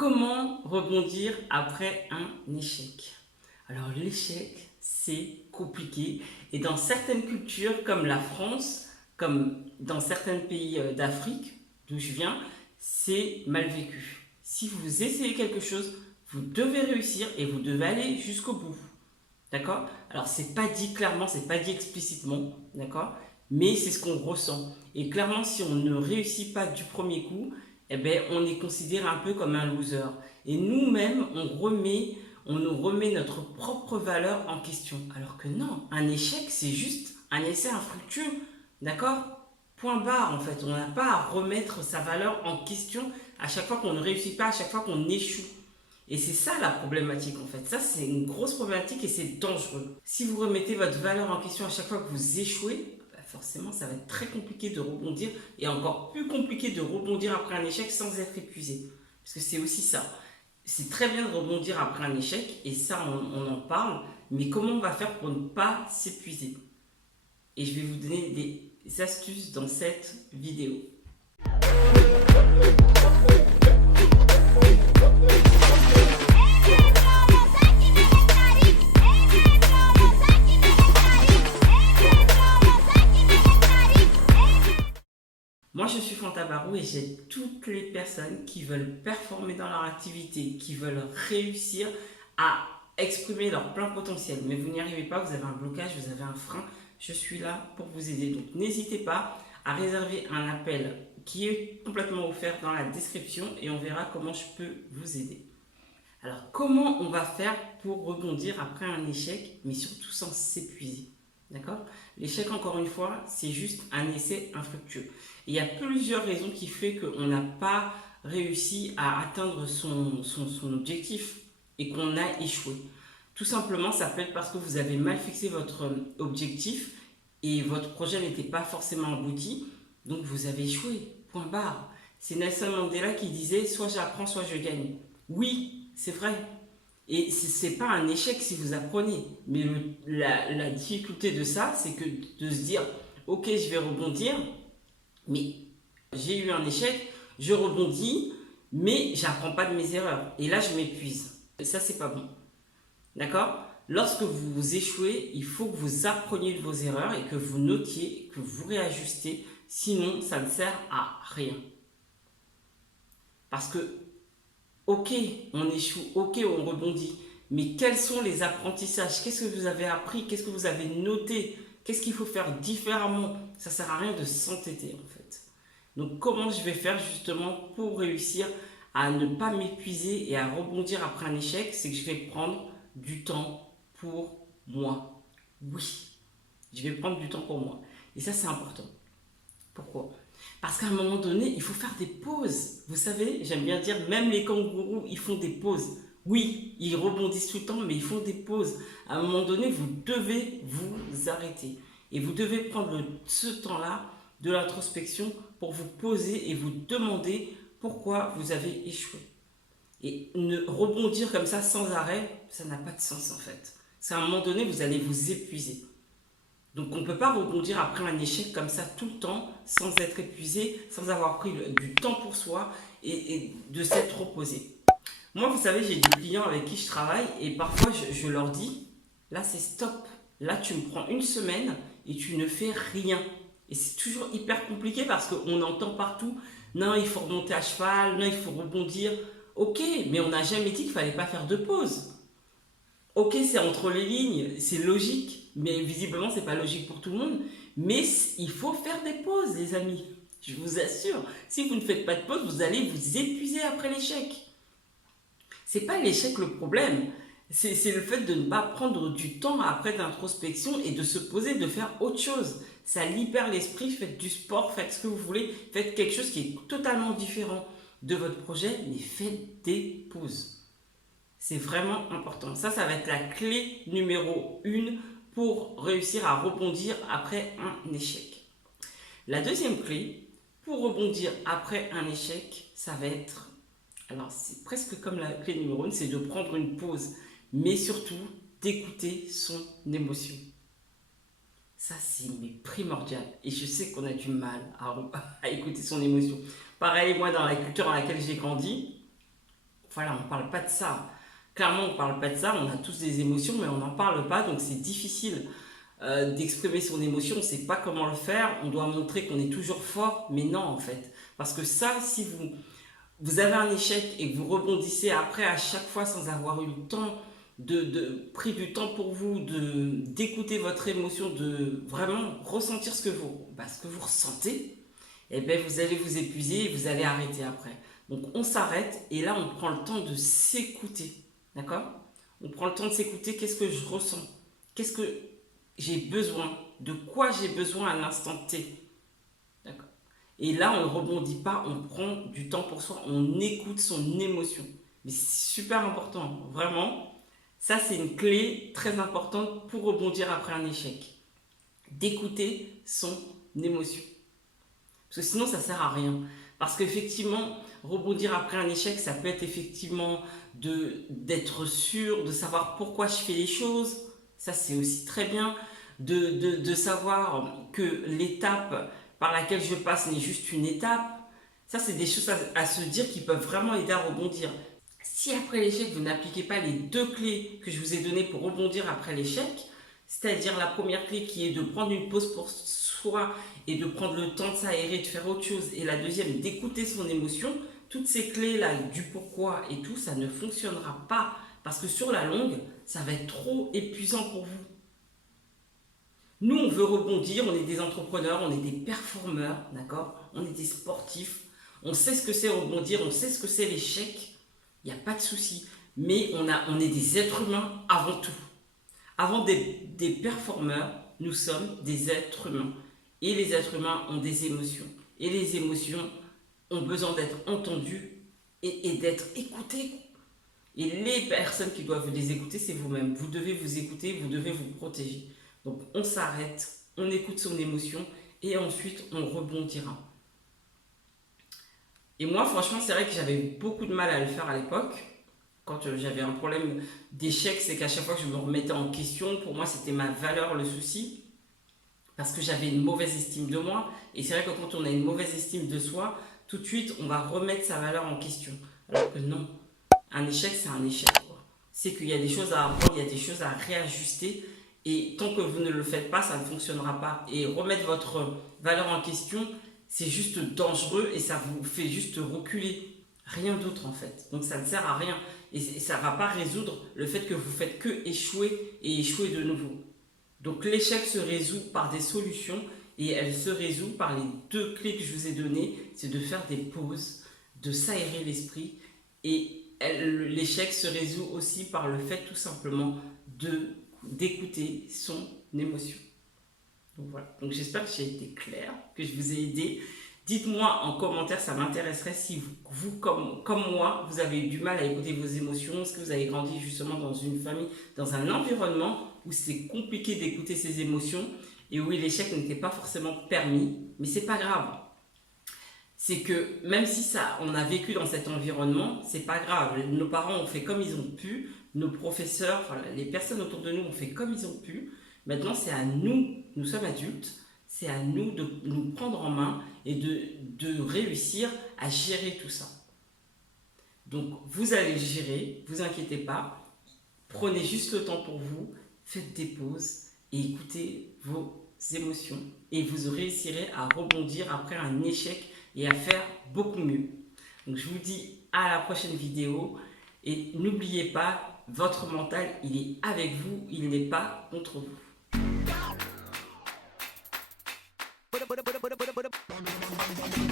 Comment rebondir après un échec? Alors l'échec, c'est compliqué et dans certaines cultures comme la France, comme dans certains pays d'Afrique, d'où je viens, c'est mal vécu. Si vous essayez quelque chose, vous devez réussir et vous devez aller jusqu'au bout. D'accord? Alors c'est pas dit clairement, c'est pas dit explicitement, d'accord? Mais c'est ce qu'on ressent. Et clairement, si on ne réussit pas du premier coup, eh ben, on est considéré un peu comme un loser. Et nous-mêmes, on nous remet notre propre valeur en question. Alors que non, un échec, c'est juste un essai infructueux. D'accord? Point barre, en fait. On n'a pas à remettre sa valeur en question à chaque fois qu'on ne réussit pas, à chaque fois qu'on échoue. Et c'est ça la problématique en fait. Ça, c'est une grosse problématique et c'est dangereux. Si vous remettez votre valeur en question à chaque fois que vous échouez, bah forcément, ça va être très compliqué de rebondir et encore plus compliqué de rebondir après un échec sans être épuisé. Parce que c'est aussi ça. C'est très bien de rebondir après un échec et ça, on en parle. Mais comment on va faire pour ne pas s'épuiser? Et je vais vous donner des astuces dans cette vidéo. Moi, je suis Fanta Barou et j'aide toutes les personnes qui veulent performer dans leur activité, qui veulent réussir à exprimer leur plein potentiel. Mais vous n'y arrivez pas, vous avez un blocage, vous avez un frein. Je suis là pour vous aider. Donc, n'hésitez pas à réserver un appel qui est complètement offert dans la description et on verra comment je peux vous aider. Alors, comment on va faire pour rebondir après un échec, mais surtout sans s'épuiser? D'accord? L'échec, encore une fois, c'est juste un essai infructueux. Et il y a plusieurs raisons qui font qu'on n'a pas réussi à atteindre son objectif et qu'on a échoué. Tout simplement, ça peut être parce que vous avez mal fixé votre objectif et votre projet n'était pas forcément abouti, donc vous avez échoué. Point barre. C'est Nelson Mandela qui disait « soit j'apprends, soit je gagne ». Oui, c'est vrai. Et ce n'est pas un échec si vous apprenez. Mais la difficulté de ça, c'est que de se dire « ok, je vais rebondir, mais j'ai eu un échec, je rebondis, mais j'apprends pas de mes erreurs. Et là, je m'épuise. » Et ça, c'est pas bon. D'accord? Lorsque vous échouez, il faut que vous appreniez de vos erreurs et que vous notiez, que vous réajustez. Sinon, ça ne sert à rien. Parce que ok, on échoue, ok, on rebondit, mais quels sont les apprentissages? Qu'est-ce que vous avez appris? Qu'est-ce que vous avez noté? Qu'est-ce qu'il faut faire différemment? Ça ne sert à rien de s'entêter en fait. Donc comment je vais faire justement pour réussir à ne pas m'épuiser et à rebondir après un échec? C'est que je vais prendre du temps pour moi. Oui, je vais prendre du temps pour moi. Et ça, c'est important. Pourquoi? Parce qu'à un moment donné, il faut faire des pauses. Vous savez, j'aime bien dire, même les kangourous, ils font des pauses. Oui, ils rebondissent tout le temps, mais ils font des pauses. À un moment donné, vous devez vous arrêter. Et vous devez prendre ce temps-là de l'introspection pour vous poser et vous demander pourquoi vous avez échoué. Et ne rebondir comme ça sans arrêt, ça n'a pas de sens en fait. C'est à un moment donné, vous allez vous épuiser. Donc on ne peut pas rebondir après un échec comme ça tout le temps, sans être épuisé, sans avoir pris du temps pour soi et de s'être reposé. Moi, vous savez, j'ai des clients avec qui je travaille et parfois je leur dis, là c'est stop, là tu me prends une semaine et tu ne fais rien. Et c'est toujours hyper compliqué parce qu'on entend partout, non il faut remonter à cheval, non il faut rebondir. Ok, mais on n'a jamais dit qu'il ne fallait pas faire de pause. Ok, c'est entre les lignes, c'est logique, mais visiblement, c'est pas logique pour tout le monde. Mais il faut faire des pauses, les amis. Je vous assure, si vous ne faites pas de pause, vous allez vous épuiser après l'échec. C'est pas l'échec le problème, c'est le fait de ne pas prendre du temps après d'introspection et de se poser, de faire autre chose. Ça libère l'esprit, faites du sport, faites ce que vous voulez, faites quelque chose qui est totalement différent de votre projet, mais faites des pauses. C'est vraiment important. Ça va être la clé numéro 1 pour réussir à rebondir après un échec. La deuxième clé pour rebondir après un échec, ça va être, alors c'est presque comme la clé numéro 1, c'est de prendre une pause, mais surtout d'écouter son émotion. Ça, c'est primordial. Et je sais qu'on a du mal à écouter son émotion. Pareil, moi, dans la culture dans laquelle j'ai grandi, Voilà, on ne parle pas de ça. Clairement, on ne parle pas de ça. On a tous des émotions, mais on n'en parle pas. Donc, c'est difficile d'exprimer son émotion. On ne sait pas comment le faire. On doit montrer qu'on est toujours fort. Mais non, en fait. Parce que ça, si vous avez un échec et que vous rebondissez après à chaque fois sans avoir eu le temps pris du temps pour vous d'écouter votre émotion, de vraiment ressentir ce que vous ressentez, et bien vous allez vous épuiser et vous allez arrêter après. Donc on s'arrête et là on prend le temps de s'écouter, d'accord? On prend le temps de s'écouter, qu'est-ce que je ressens? Qu'est-ce que j'ai besoin? De quoi j'ai besoin à l'instant T? D'accord? Et là on ne rebondit pas, on prend du temps pour soi, on écoute son émotion. Mais c'est super important, vraiment. Ça, c'est une clé très importante pour rebondir après un échec. D'écouter son émotion. Parce que sinon, ça ne sert à rien. Parce qu'effectivement, rebondir après un échec, ça peut être effectivement d'être sûr, de savoir pourquoi je fais les choses. Ça, c'est aussi très bien. De savoir que l'étape par laquelle je passe n'est juste une étape. Ça, c'est des choses à se dire qui peuvent vraiment aider à rebondir. Si après l'échec, vous n'appliquez pas les 2 clés que je vous ai données pour rebondir après l'échec, c'est-à-dire la première clé qui est de prendre une pause pour soi et de prendre le temps de s'aérer, de faire autre chose, et la deuxième, d'écouter son émotion, toutes ces clés-là, du pourquoi et tout, ça ne fonctionnera pas parce que sur la longue, ça va être trop épuisant pour vous. Nous, on veut rebondir, on est des entrepreneurs, on est des performeurs, d'accord? On est des sportifs, on sait ce que c'est rebondir, on sait ce que c'est l'échec. Il n'y a pas de souci. Mais on est des êtres humains avant tout. Avant des performeurs, nous sommes des êtres humains. Et les êtres humains ont des émotions. Et les émotions ont besoin d'être entendues et d'être écoutées. Et les personnes qui doivent les écouter, c'est vous-même. Vous devez vous écouter, vous devez vous protéger. Donc on s'arrête, on écoute son émotion et ensuite on rebondira. Et moi, franchement, c'est vrai que j'avais beaucoup de mal à le faire à l'époque. Quand j'avais un problème d'échec, c'est qu'à chaque fois que je me remettais en question, pour moi, c'était ma valeur le souci. Parce que j'avais une mauvaise estime de moi. Et c'est vrai que quand on a une mauvaise estime de soi, tout de suite, on va remettre sa valeur en question. Alors que non, un échec, c'est un échec. C'est qu'il y a des choses à apprendre, il y a des choses à réajuster. Et tant que vous ne le faites pas, ça ne fonctionnera pas. Et remettre votre valeur en question, c'est juste dangereux et ça vous fait juste reculer. Rien d'autre en fait. Donc ça ne sert à rien. Et ça ne va pas résoudre le fait que vous faites que échouer et échouer de nouveau. Donc l'échec se résout par des solutions et elle se résout par les 2 clés que je vous ai données. C'est de faire des pauses, de s'aérer l'esprit. Et l'échec se résout aussi par le fait tout simplement d'écouter son émotion. Donc voilà, donc j'espère que j'ai été claire, que je vous ai aidé. Dites-moi en commentaire, ça m'intéresserait si vous comme moi, vous avez eu du mal à écouter vos émotions. Est-ce que vous avez grandi justement dans une famille, dans un environnement où c'est compliqué d'écouter ses émotions et où l'échec n'était pas forcément permis, mais c'est pas grave. C'est que même si on a vécu dans cet environnement, c'est pas grave. Nos parents ont fait comme ils ont pu, nos professeurs, enfin, les personnes autour de nous ont fait comme ils ont pu. Maintenant, c'est à nous, nous sommes adultes, c'est à nous de nous prendre en main et de réussir à gérer tout ça. Donc, vous allez le gérer, vous inquiétez pas, prenez juste le temps pour vous, faites des pauses et écoutez vos émotions et vous réussirez à rebondir après un échec et à faire beaucoup mieux. Donc, je vous dis à la prochaine vidéo et n'oubliez pas, votre mental, il est avec vous, il n'est pas contre vous. Put up.